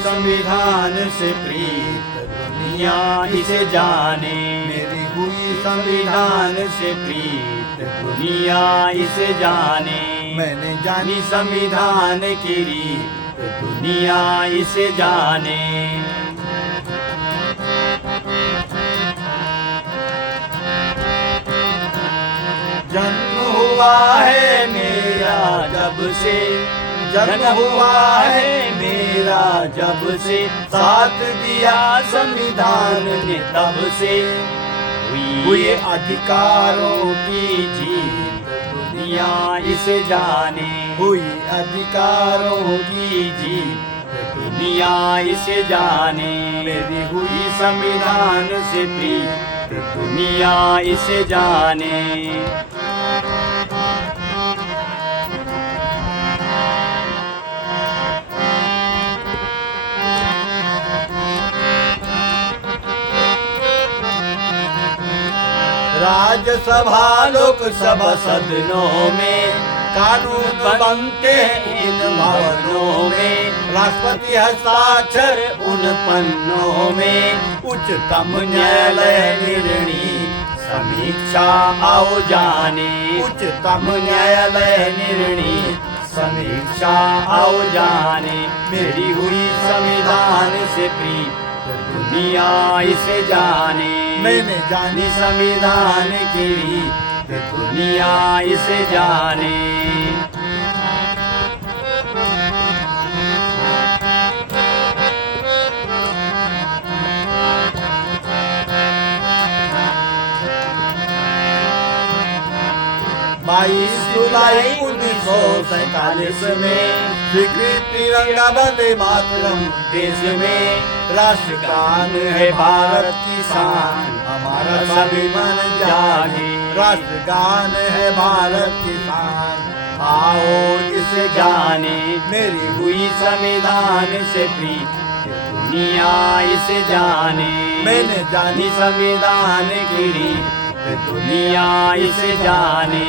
संविधान से प्रीत दुनिया इसे जाने, मेरी हुई संविधान से प्रीत दुनिया इसे जाने। मैंने जानी संविधान की रीत दुनिया इसे जाने। जन्म हुआ है मेरा जब से, जन्म हुआ है मेरा जब से, साथ दिया संविधान ने तब से। हुए अधिकारों की जीत दुनिया इसे जाने, हुई अधिकारों की जीत दुनिया इसे जाने। मेरी हुई संविधान से प्रीत दुनिया इसे जाने। राज्यसभा लोकसभा सदनों में कानून बनते हैं इन भवनों में, राष्ट्रपति हस्ताक्षर उन पन्नों में। उच्चतम न्यायालय निर्णय समीक्षा आओ जाने, उच्चतम न्यायालय निर्णय समीक्षा आओ जाने। मेरी हुई संविधान से प्रीत दुनिया इसे जाने। मैंने जानी संविधान की रीत दुनिया इसे जाने। बाईस जुलाई 1947 में स्वीकृत तिरंगा वंदे मातरम देश में। राष्ट्रगान है भारत की शान, हमारा स्वाभिमान जागे। राष्ट्रगान है भारत की शान, आओ इसे जाने। मेरी हुई संविधान से प्रीत दुनिया इसे जाने। मैंने जानी संविधान की रीत दुनिया इसे जाने।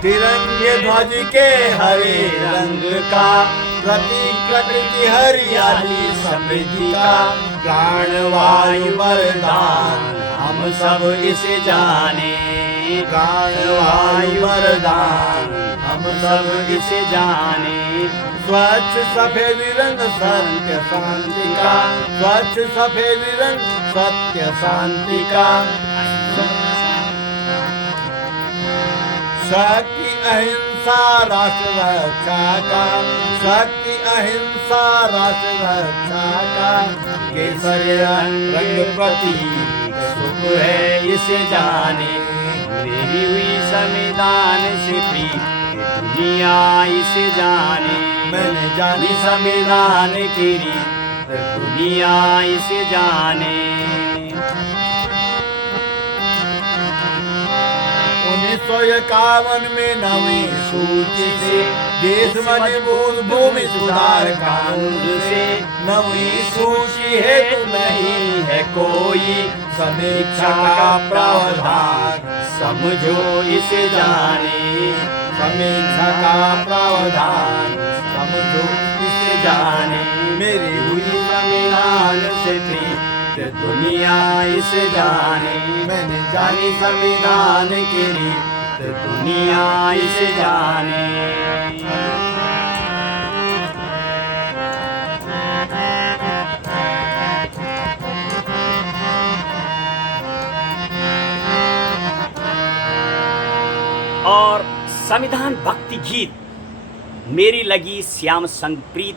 'तिरंगे ध्वज के हरे रंग का प्रतीक प्रकृति हरियाली समृद्धि का, प्राणवायु वरदान हम सब इसे जाने। प्राणवायु वरदान हम सब इसे जाने। स्वच्छ सफेद रंग सत्य शांति का, स्वच्छ सफेद रंग सत्य शांति का। शक्ति अहिंसा राष्ट्र रक्षा का, शक्ति अहिंसा राष्ट्र रक्षा का। केसरी रंग प्रतीक सुख है इसे जाने। मेरी हुई संविधान से प्रीत दुनिया इसे जाने। मैंने जानी संविधान की रीत दुनिया इसे जाने। 1951 में नवी सूची से देश मजबूत भूमि सुधार कानून से। नवी सूची है तो नहीं है कोई समीक्षा का प्रावधान, समझो इसे जाने। समीक्षा का प्रावधान समझो इसे जाने। मेरी हुई संविधान से प्रीत दुनिया इसे जाने। मैंने जानी संविधान की रीत दुनिया इसे जाने। और संविधान भक्ति गीत मेरी लगी श्याम संग प्रीत,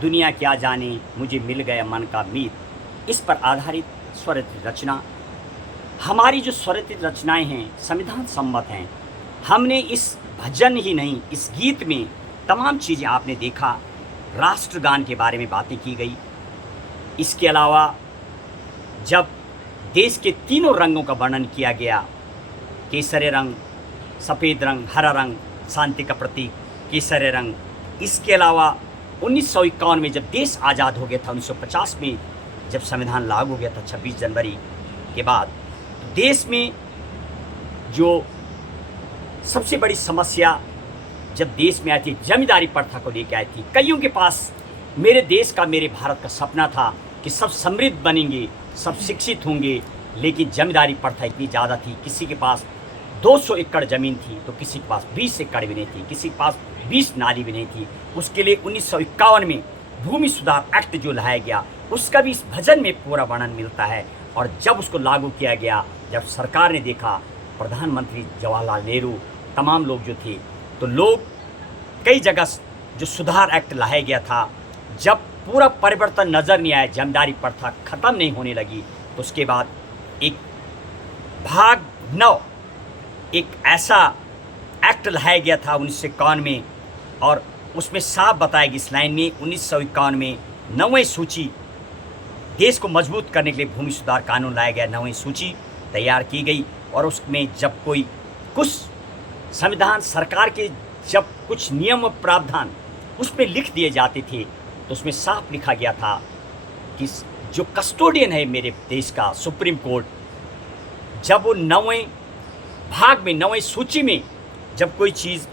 दुनिया क्या जाने मुझे मिल गया मन का मीत। इस पर आधारित स्वरित रचना। हमारी जो स्वरित रचनाएं हैं संविधान सम्मत हैं। हमने इस भजन ही नहीं, इस गीत में तमाम चीज़ें आपने देखा। राष्ट्रगान के बारे में बातें की गई। इसके अलावा जब देश के तीनों रंगों का वर्णन किया गया, केसरी रंग, सफ़ेद रंग, हरा रंग शांति का प्रतीक केसरी रंग। इसके अलावा 1951 में जब देश आज़ाद हो गया था, 1950 में जब संविधान लागू हो गया था 26 जनवरी के बाद, देश में जो सबसे बड़ी समस्या जब देश में आई थी, जमींदारी प्रथा को लेकर आई थी। कईयों के पास मेरे देश का, मेरे भारत का सपना था कि सब समृद्ध बनेंगे, सब शिक्षित होंगे, लेकिन जमींदारी प्रथा इतनी ज़्यादा थी। किसी के पास 200 एकड़ ज़मीन थी तो किसी के पास 20 एकड़ भी नहीं थी, किसी के पास 20 नाली भी नहीं थी। उसके लिए 1951 में भूमि सुधार एक्ट जो लाया गया, उसका भी इस भजन में पूरा वर्णन मिलता है। और जब उसको लागू किया गया, जब सरकार ने देखा, प्रधानमंत्री जवाहरलाल नेहरू, तमाम लोग जो थे, तो लोग कई जगह जो सुधार एक्ट लाया गया था, जब पूरा परिवर्तन नज़र नहीं आया, जमींदारी प्रथा ख़त्म नहीं होने लगी, तो उसके बाद एक भाग 9 एक ऐसा एक्ट लाया गया था 1951 में, और उसमें साफ बताया गया इस लाइन में 1951 में 9वीं सूची, देश को मजबूत करने के लिए भूमि सुधार कानून लाया गया, 9वीं सूची तैयार की गई। और उसमें जब कोई कुछ संविधान सरकार के जब कुछ नियम और प्रावधान उसमें लिख दिए जाते थे, तो उसमें साफ लिखा गया था कि जो कस्टोडियन है मेरे देश का, सुप्रीम कोर्ट, जब वो 9वें भाग में, 9वीं सूची में जब कोई चीज़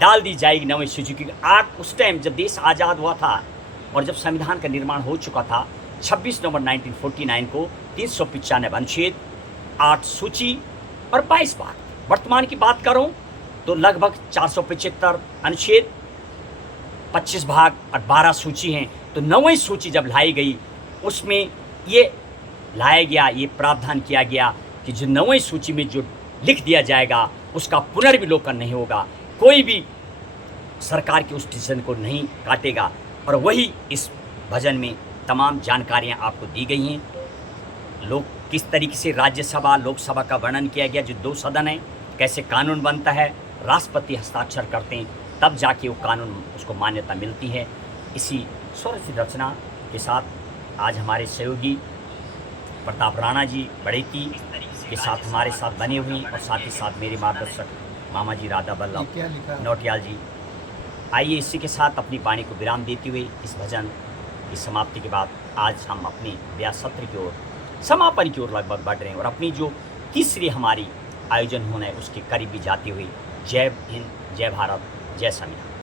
डाल दी जाएगी 9वीं सूची की, आज उस टाइम जब देश आज़ाद हुआ था और जब संविधान का निर्माण हो चुका था, 26 नवंबर 1949 को 395 अनुच्छेद, 8 सूची और 22 भाग। वर्तमान की बात करूं तो लगभग 475 अनुच्छेद, 25 भाग और 12 सूची हैं। तो 9वीं सूची जब लाई गई, उसमें ये लाया गया, ये प्रावधान किया गया कि जो 9वीं सूची में जो लिख दिया जाएगा उसका पुनर्विलोकन नहीं होगा, कोई भी सरकार के उस डिसीजन को नहीं काटेगा। और वही इस भजन में तमाम जानकारियाँ आपको दी गई हैं। लोग किस तरीके से राज्यसभा लोकसभा का वर्णन किया गया, जो 2 सदन है, कैसे कानून बनता है, राष्ट्रपति हस्ताक्षर करते हैं, तब जाके वो कानून उसको मान्यता मिलती है। इसी स्वर सी रचना के साथ आज हमारे सहयोगी प्रताप राणा जी बड़ेती के साथ हमारे साथ बने हुए हैं, और साथ ही साथ मेरे मार्गदर्शक मामा जी राधा बल्लभ नौटियाल जी। आइए इसी के साथ अपनी वाणी को विराम देते हुए इस भजन की समाप्ति के बाद आज हम अपने ब्याह सत्र की ओर, समापन की ओर लगभग बढ़ रहे हैं, और अपनी जो तीसरी हमारी आयोजन होना है उसके करीब भी जाते हुए जय हिंद, जय भारत, जय संविधान।